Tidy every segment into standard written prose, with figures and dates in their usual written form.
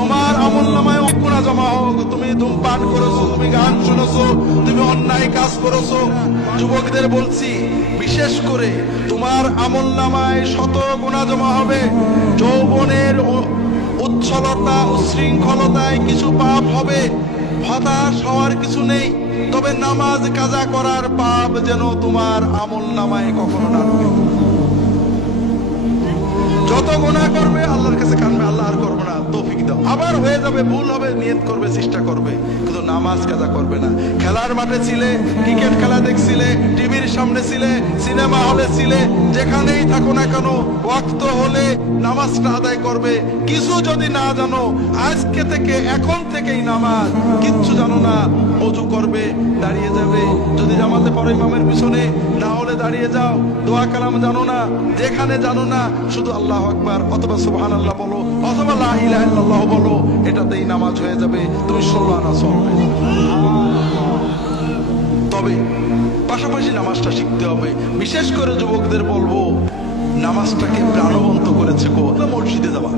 তোমার আমলনামায় গুনাহ জমা হোক। তুমি ধূমপান করেছো, তুমি গান শুনেছো, তুমি অন্যায় কাজ করেছো। যুবকদের বলছি, বিশেষ করে তোমার আমলনামায় শত গুনাহ জমা হবে। যৌবনের উচ্ছলতা উচ্ছৃঙ্খলতায় কিছু পাপ হবে, হতাশ হওয়ার কিছু নেই। তবে নামাজ কাজা করার পাপ যেন তোমার আমলনামায় কখনো না ঢোকে। যত গুনাহ করবে আল্লাহর কাছে কাঁদবে, আল্লাহ আর করবো না, তৌফিক দাও। আবার হয়ে যাবে, ভুল হবে, নিয়ত করবে, চেষ্টা করবে, কিন্তু নামাজ কাজা করবে না। খেলার মাঠে ছিলে, ক্রিকেট খেলা দেখছিলে, টিভির সামনে ছিলে, সিনেমা হলে ছিলে, যেখানেই থাকো না কেন ওয়াক্ত হলে নামাজটা আদায় করবে। কিছু যদি না জানো, আজকে থেকে এখন থেকেই নামাজ, কিচ্ছু জানো না, ওযু করবে, দাঁড়িয়ে যাবে। যদি জামাতে পড়ো ইমামের পিছনে, না হলে দাঁড়িয়ে যাও। দোয়া কালাম জানো না, যেখানে জানো না, শুধু আল্লাহু আকবার অথবা সুবহানাল্লাহ বলো অথবা লা ইলাহা ইল্লাল্লাহ বলো, এটাতেই নামাজ হয়ে যাবে। তুমি 16 আনা চলবে। তবে পাশাপাশি নামাজটা শিখতে হবে। বিশেষ করে যুবকদের বলবো, নামাজটাকে প্রাণবন্ত করেছে গো মসজিদে যাওয়া।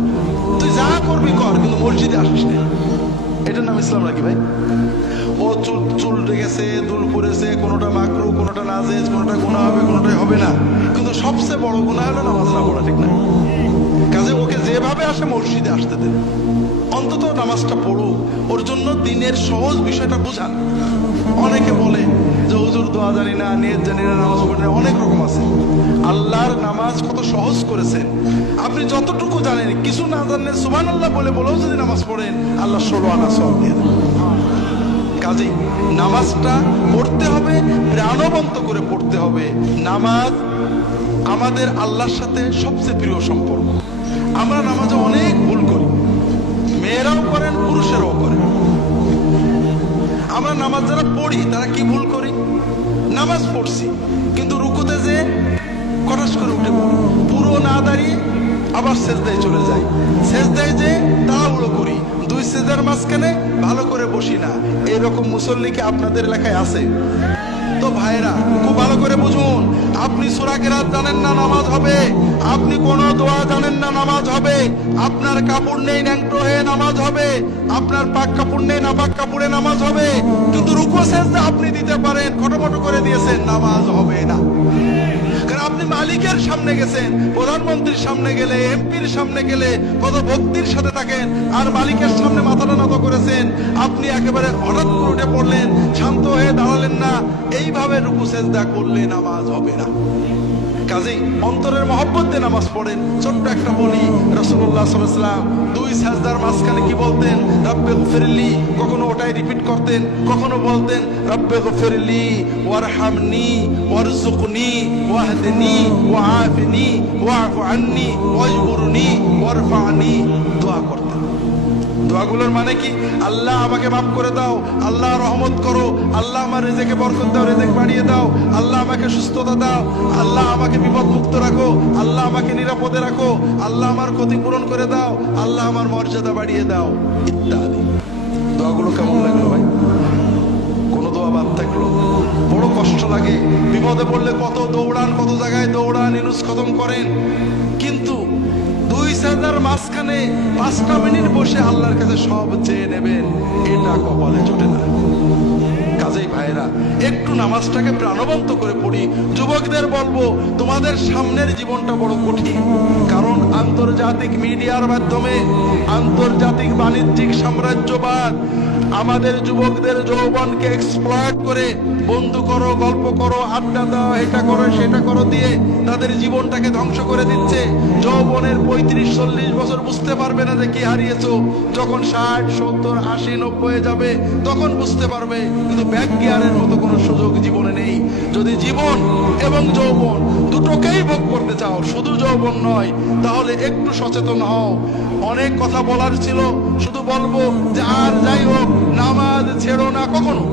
তুই যা করবি কর, কিন্তু মসজিদে আসিস না। এটার নাম ইসলাম নাকি ভাই? ও চুল রেখেছে, দুল পড়েছে, কোনোটা মাকরু, কোনোটা নাজেজ, কোনোটা গুনাহ হবে, কোনোটাই হবে না। কিন্তু সবচেয়ে বড় গুনাহ হলো নামাজ না পড়া, ঠিক না? কাজে ওকে যেভাবে আসে মসজিদে আসতে দেন, অন্তত নামাজটা পড়ুক। ওর জন্য দিনের সহজ বিষয়টা বোঝান। অনেকে বলে যে হুজুর দোয়া জানি না, নিয়ত জানি না, নামাজ পড়ি না, অনেক রকম আছে। আল্লাহর নামাজ কত সহজ করেছেন। আপনি যতটুকু জানেন, কিছু না জানলেন সুবহানাল্লাহ বলেও যদি নামাজ পড়েন, আল্লাহ 16 আনা সওয়াব দিয়ে দেন। কাজেই নামাজটা পড়তে হবে, প্রাণবন্ত করে পড়তে হবে। নামাজ আমাদের আল্লাহর সাথে সবচেয়ে প্রিয় সম্পর্ক। আমরা নামাজে অনেক ভুল করি, মেয়েরাও করেন, পুরুষেরাও করেন। আমরা নামাজ যারা পড়ি তারা কি ভুল করি? নামাজ পড়ছি, কিন্তু রুকুতে যে কটাস করে উঠে পড়ি, পুরো না দাঁড়িয়ে আবার সেজদায় চলে যাই। সেজদায় যে তাড়াহুড়ো করি, দুই সেজদার মাঝখানে ভালো করে বসি না। এরকম মুসল্লি কি আপনাদের এলাকায় আছে? তো ভাইরা, খুব ভালো করে বুঝুন, আপনি সূরা কিরাত জানেন না, নামাজ হবে। আপনি কোন দোয়া জানেন না, নামাজ হবে। আপনার কাপড় নেই, ন্যাংটো হয়ে নামাজ হবে। আপনার পাক কাপড় নেই, নাপাক কাপড়ে নামাজ হবে। কিন্তু রুকু সেজদা আপনি দিতে পারেন, খটোমটো করে দিয়েছেন, নামাজ হবে না। কারণ আপনি মালিকের সামনে গেছেন, প্রধানমন্ত্রীর সামনে গেলে, এমপির সামনে গেলে কত ভক্তির সাথে থাকেন, আর মালিকের সামনে মাথাটা নত করেছেন। আপনি একেবারে হঠাৎ করে উঠে পড়লেন, শান্ত হয়ে দাঁড়ালেন না। এইভাবে রুকু সেজদা করলে নামাজ হবে না। কাজেই অন্তরের মহব্বত দিয়ে নামাজ পড়েন। ছোট্ট একটা বলি, রাসূলুল্লাহ সাল্লাল্লাহু আলাইহি ওয়াসাল্লাম দুই সাজদার মাঝখানে কি বলতেন? রব্বে গফিরলি। কখনো ওটাই রিপিট করতেন, কখনো বলতেন রব্বে গফিরলি ওয়ারহামনি ওয়ারযুকনি ওয়াহদিনি ওয়াআফিনি ওয়া'ফু আন্নি ওয়াজবুরনি ওয়ারফা'নি। দোয়া করতেন। দোয়াগুলোর মানে কি? আল্লাহ আমাকে মাফ করে দাও, আল্লাহ রহমত করো, আল্লাহ আমার রিজিকে বরকত দাও, রিজিক বাড়িয়ে দাও, আল্লাহ আমাকে সুস্থতা দাও, আল্লাহ আমাকে বিপদ মুক্ত রাখো, আল্লাহ আমাকে নিরাপদে রাখো, আল্লাহ আমার ক্ষতি পূরণ করে দাও, আল্লাহ আমার মর্যাদা বাড়িয়ে দাও, ইত্যাদি। দোয়াগুলো কেমন লাগলো ভাই? কোন দোয়া বাদ থাকলো? বড় কষ্ট লাগে। বিপদে পড়লে কত দৌড়ান, কত জায়গায় দৌড়ান, ইনুস খতম করেন, কিন্তু দুই সাজদার মাঝখানে 5টা মিনিট বসে আল্লাহর কাছে সব চেয়ে নেবেন, এটা কপালে জোটে না। কাজেই ভাইরা, একটু নামাজটাকে প্রাণবন্ত করে পড়ি। যুবকদের বলবো, তোমাদের সামনের জীবনটা বড় কঠিন। কারণ আন্তর্জাতিক মিডিয়ার মাধ্যমে, আন্তর্জাতিক বাণিজ্যিক সাম্রাজ্যবাদ আমাদের যুবকদের যৌবনকে এক্সপ্লয়েট করে বন্ধু করো, গল্প করো, আড্ডা দাও, এটা করো, সেটা করো দিয়ে তাদের জীবনটাকে ধ্বংস করে দিচ্ছে। যৌবনের 35-40 বছর বুঝতে পারবে না যে কি হারিয়েছো। যখন 60, 70, 80, 90 যাবে তখন বুঝতে পারবে। কিন্তু ব্যাক গিয়ারের মতো কোনো সুযোগ জীবনে নেই। যদি জীবন এবং যৌবন দুটোকেই ভোগ করতে চাও, শুধু যৌবন নয়, তাহলে একটু সচেতন হও। অনেক কথা বলার ছিল, শুধু বলবো যে আর যাই হোক, নামাজ ছেড়ো না কখনো।